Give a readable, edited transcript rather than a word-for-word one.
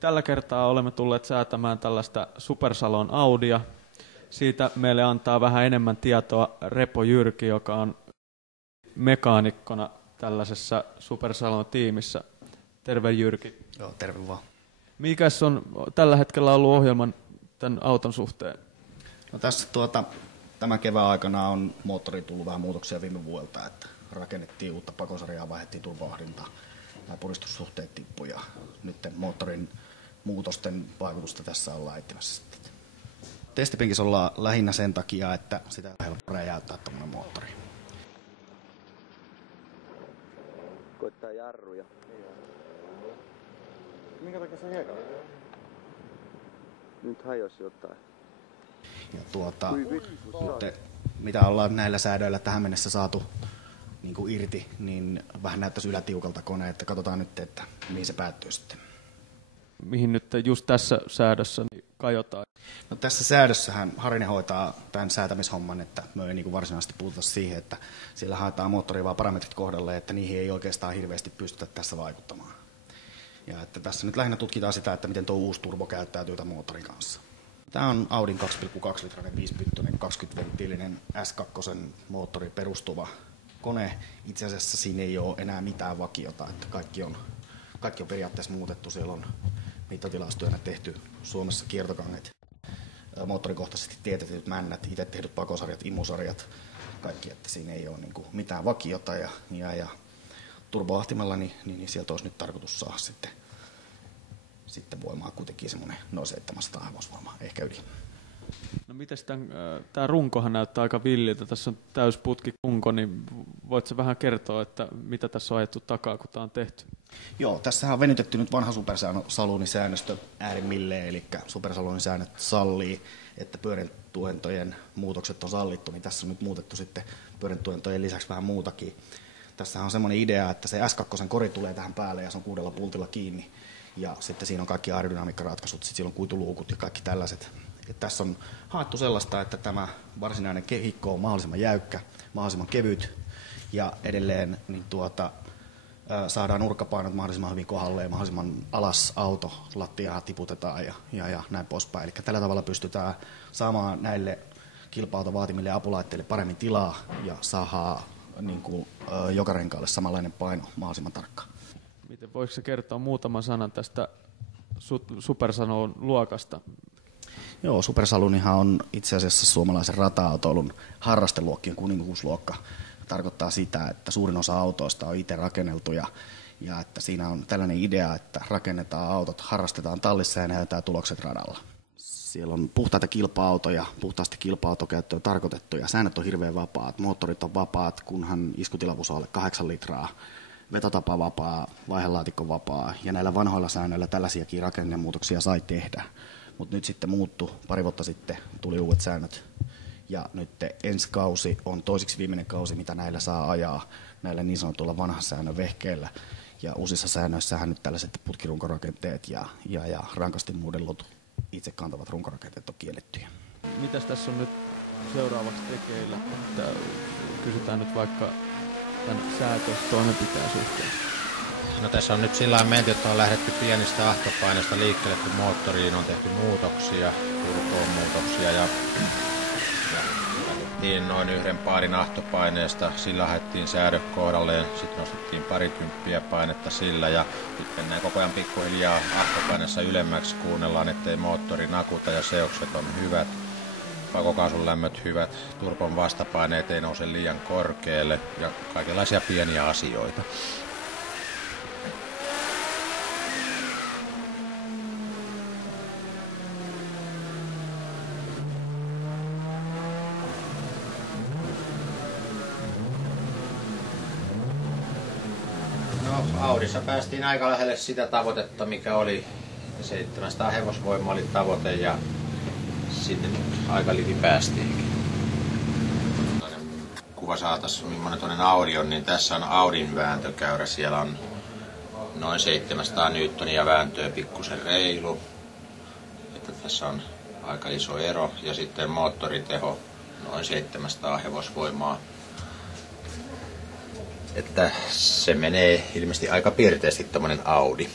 Tällä kertaa olemme tulleet säätämään tällaista Supersalon Audia. Siitä meille antaa vähän enemmän tietoa Repo Jyrki, joka on mekaanikkona tällaisessa Supersalon tiimissä. Terve Jyrki. Joo, terve vaan. Mikäs on tällä hetkellä ollut ohjelman tämän auton suhteen? No tässä tämän kevään aikana on moottoriin tullut vähän muutoksia viime vuodelta, että rakennettiin uutta pakosarjaa, vaihdettiin turboahdintaa, nämä puristussuhteet tippuivat ja nyt moottorin muutosten vaikutusta tässä ollaan etsimässä. Testipenkissä ollaan lähinnä sen takia, että sitä on helppo räjäyttää tuommoinen moottori. Koittaa jarruja. Minkä takia se hiekalla? Nyt hajosi jotain. Ja nyt, mitä ollaan näillä säädöillä tähän mennessä saatu niin kuin irti, niin vähän näyttäisi ylätiukalta kone, että katsotaan nyt, että mihin se päättyy sitten. Mihin nyt just tässä säädössä niin kajotaan? No tässä säädössähän Harinen hoitaa tämän säätämishomman, että me ei niin kuin varsinaisesti puututa siihen, että siellä haetaan moottoria vaan parametrit kohdalle, että niihin ei oikeastaan hirveästi pystytä tässä vaikuttamaan. Ja että tässä nyt lähinnä tutkitaan sitä, että miten tuo uusi turbo käyttäytyy tämän moottorin kanssa. Tämä on Audin 2,2-litrainen 5-pyttyinen 20-venttiilinen S2 moottori perustuva kone. Itse asiassa siinä ei ole enää mitään vakiota, että kaikki on periaatteessa muutettu. Siellä on mittatilastyönä tehty Suomessa kiertokanget, moottorikohtaisesti tietetyt männät, itse tehdyt pakosarjat, imusarjat, kaikki, että siinä ei ole niin kuin mitään vakiota ja turboahtimella, niin sieltä olisi nyt tarkoitus saada sitten voimaa kuitenkin semmoinen noin 700 hevosvoimaa, ehkä yli. No mites tämä runkohan näyttää aika villiltä, tässä on täysputki runko, niin voitko vähän kertoa, että mitä tässä on ajettu takaa, kun tämä on tehty? Joo, tässä on venytetty nyt vanha Supersalonin säännöstö äärimmilleen, eli Supersalonin säännöt sallii, että pyörintuentojen muutokset on sallittu, niin tässä on nyt muutettu sitten pyörintuentojen lisäksi vähän muutakin. Tässä on semmoinen idea, että se S2 kori tulee tähän päälle ja se on 6 pultilla kiinni. Ja sitten siinä on kaikki aerodynamiikkaratkaisut, sitten siellä on kuituluukut ja kaikki tällaiset. Ja tässä on haettu sellaista, että tämä varsinainen kehikko on mahdollisimman jäykkä, mahdollisimman kevyt ja edelleen niin saadaan nurkkapainot mahdollisimman hyvin kohdalleen, mahdollisimman alas auto, lattiaa tiputetaan ja näin poispäin. Eli tällä tavalla pystytään saamaan näille kilpa-auton vaatimille apulaitteille paremmin tilaa ja saadaan niin kuin, joka renkaalle samanlainen paino mahdollisimman tarkkaan. Miten voiko se kertoa muutaman sanan tästä Supersalon luokasta? Joo, Supersalonihan on itse asiassa suomalaisen rata-autoilun harrasteluokkien kuninkuusluokka. Tarkoittaa sitä, että suurin osa autoista on itse rakenneltu ja että siinä on tällainen idea, että rakennetaan autot, harrastetaan tallissa ja näytetään tulokset radalla. Siellä on puhtaita kilpa-autoja, puhtaasti kilpa-autokäyttöön tarkoitettuja. Säännöt on hirveän vapaat, moottorit on vapaat, kunhan iskutilavuus on alle 8 litraa. Vetotapa vapaa, vaihelaatikko vapaa ja näillä vanhoilla säännöillä tällaisiakin rakennemuutoksia sai tehdä. Mutta nyt sitten muuttui, pari vuotta sitten tuli uudet säännöt ja nyt ensi kausi on toiseksi viimeinen kausi, mitä näillä saa ajaa näillä niin sanotulla vanhan säännön vehkeillä. Ja uusissa säännöissähän nyt tällaiset putkirunkorakenteet ja rankasti muudellut itse kantavat runkorakenteet on kiellettyjä. Mitäs tässä on nyt seuraavaksi tekeillä? Kysytään nyt vaikka tämän säätötoimenpiteen suhteen. No tässä on nyt sillä lailla menty, että on lähdetty pienistä ahtopaineista liikkeelle, kun moottoriin on tehty muutoksia, turkoon muutoksia ja lähdettiin noin 1 baarin ahtopaineesta, sillä haettiin säädö kohdalleen, sitten nostettiin parikymppiä painetta sillä ja nyt mennään koko ajan pikkuhiljaa ahtopaineessa ylemmäksi, kuunnellaan, ettei moottori nakuta ja seokset on hyvät. Pakokaasun lämmöt hyvät, turbon vastapaineet ei nouse liian korkealle ja kaikenlaisia pieniä asioita. No Audissa päästiin aika lähelle sitä tavoitetta, mikä oli 700 hevosvoimaa oli tavoite ja sinne aika livi päästiinkin. Kuva saataisiin, millainen tuonne Audi on, niin tässä on Audin vääntökäyrä. Siellä on noin 700 newtonia vääntöä, pikkusen reilu. Että tässä on aika iso ero. Ja sitten moottoriteho noin 700 hevosvoimaa. Että se menee ilmeisesti aika pirteästi tämmöinen Audi.